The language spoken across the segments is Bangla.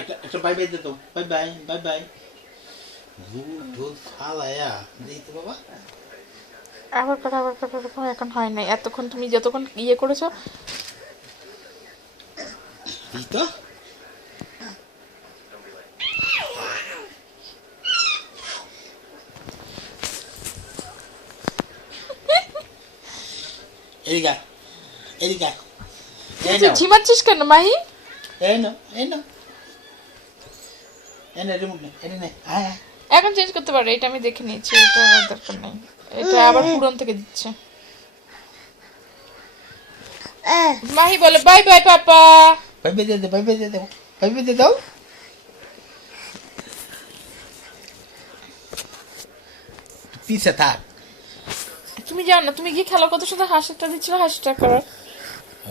একটা বাই বাই দে তো, বাই বাই বাই বাই। ঢোল ফালায়া দেই তো বাবা। আবার এখন হয় নাই, এতক্ষণ তুমি যতক্ষণ ইয়ে করেছো। এই তো এদিকে এদিকে এই নাও ঝিমাচ্ছিস কেন মাহি? এই নাও এই নাও এই নে রিমোট নে এটা নে হ্যাঁ এখন চেঞ্জ করতে পারো, এটা আমি দেখে নিয়েছি, এটা আমার দরকার নেই। এটা আবার পুরন থেকে দিচ্ছে। মাহি বলে বাই বাই পাপা। বাই বাই দে দে বাই বাই দে দাও বাই বাই দে দাও। পিছে থাক তুমি জানো না, তুমি গিয়ে খেলো, কত সুন্দর হাসিটা দিচ্ছিল, হাসিটা করো।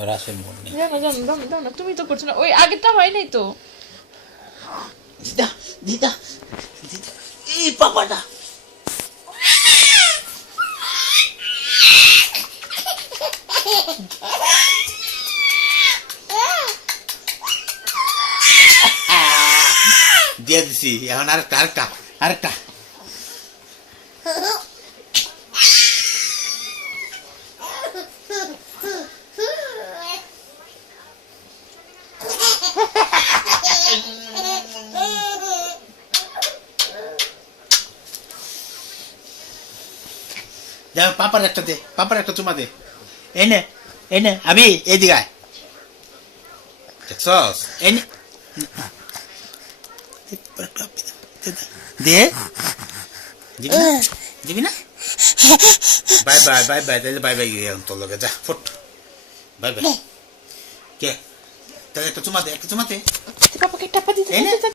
রাসের মন নেই। জানো জানো দাও না দাও না, তুমি তো করছো না, ওই আগেরটা হয় নাই তো। দিদা দিদা দিদা এই পাপাটা দিয়ে দিছি, এখন আরেকটা আরেকটা আরেকটা। দেখ পাপার একটা দে, পাপার একটা চুমা দে। এনে এনে আবি এদিকে আয়। দেখছস এনে দে দিবি না দিবি না। বাই বাই বাই বাই তাহলে বাই বাই গিয়ে তোর লগে যা ফুট বাই বাই। কে তাহলে একটা চুমা দে, একটা চুমাতে পাপাকে টাপা দিতে এনে